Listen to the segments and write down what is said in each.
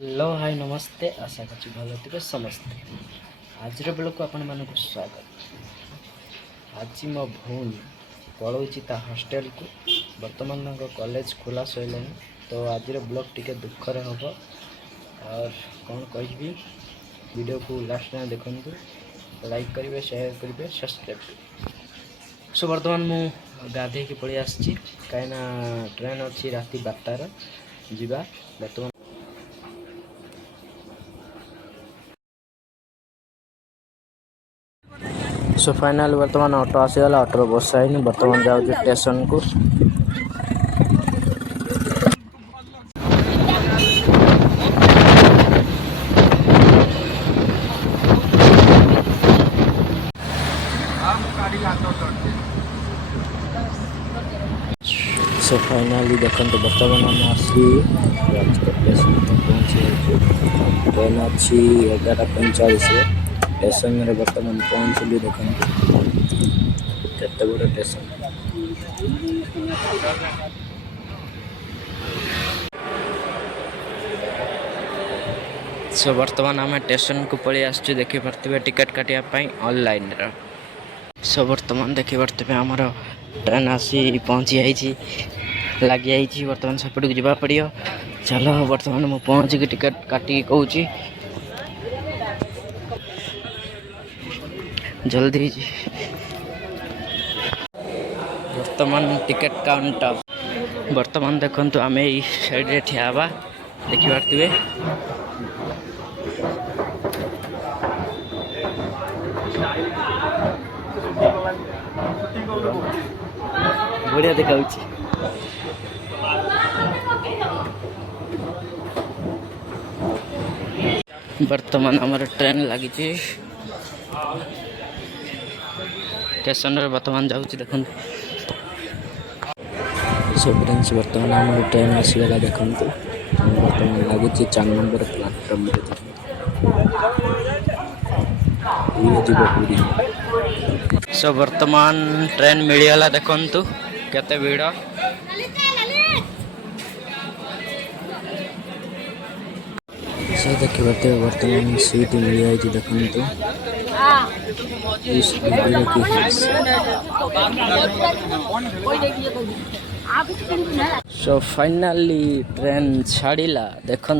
Hello hi नमस्ते आशा कर भल थे समस्ते आज बेलू आपण मानक स्वागत। आज मो भौणी पलाऊँगी ता हॉस्टेल को बर्तमान कॉलेज खुला सैला तो आज ब्लॉग टिके दुखर हम और कौन कहि वीडियो को लास्ट में देखु लाइक करेंगे शेयर करेंगे सब्सक्राइब करेंगे। सो बर्तमान मु गाधे की पलि आसी कहीं ट्रेन अच्छी राति 12टार जीवा बर्तमान। सो फाइनल बर्तमान ऑटो आसीगला ऑटो बसा ही बर्तमान जाऊँ स्टेशन को। सो फाइनाली देखते बर्तमान आम आसी स्टेशन पहुँची ट्रेन अच्छी 11:45 स्टेशन में बर्तमान पहुँचली। देखते केते बड़ स्टेशन। सो बर्तमान आम स्टेशन को पलि आसु देखी पारे टिकट काटापी ऑनलाइन। सो बर्तमान देखी पारे आमर ट्रेन आसी पहुँची जाइए लगी जाइए बर्तमान सेपट को जावा पड़ो। चलो बर्तमान मुझे पहुँचिक टिकट काटिक कहूँ जल्दी। बर्तमान टिकट काउंटर बर्तमान देखु आम यही साइड ठिया देखी पारे बढ़िया देखा। बर्तमान आमर ट्रेन लगी स्टेशन बर्तमान जाऊँ देखो। सो फ्रेंड्स बर्तमान आम ट्रेन आसीगला देखु बर्तमान लगी 4 नंबर प्लाटफर्म। सो बर्तमान ट्रेन मिलगला देखु केते भीड़। सो देखिए बर्तमान सीट मिल जाए देखु सो फाइनाली ट्रेन छाड़िला देखु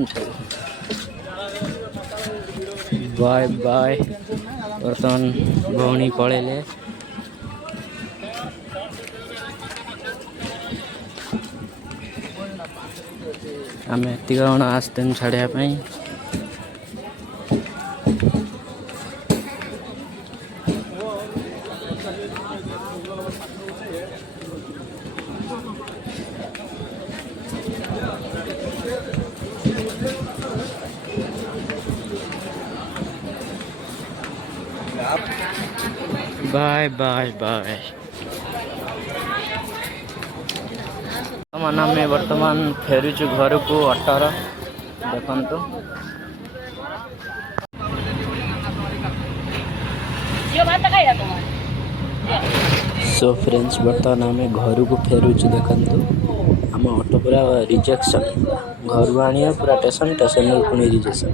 बाय बाय। बर्तमान भौणी पलैले आम एति जन आसते छाड़ापी। Bye bye bye. आम बर्तमान फेरुचु घर को ऑटोर देखु। सो फ्रेंड्स बर्तमान आम घर को फेरुचु देखु आम ऑटो पूरा रिजेक्शन घर आने पूरा स्टेशन स्टेशन पुणी रिजेक्शन।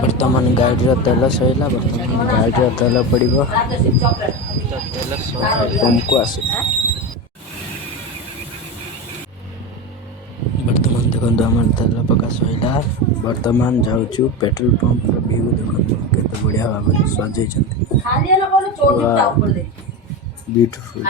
बर्तमान गाड़ी तेल सैला बर्तमान गाड़ी तेल पड़ो तेल पंप को आस। बर्तमान देखो आम तेल पका सैला बर्तमान जाऊँ पेट्रोल पंप व्यू देखो केते बढ़िया भाव सजे ब्यूटीफुल।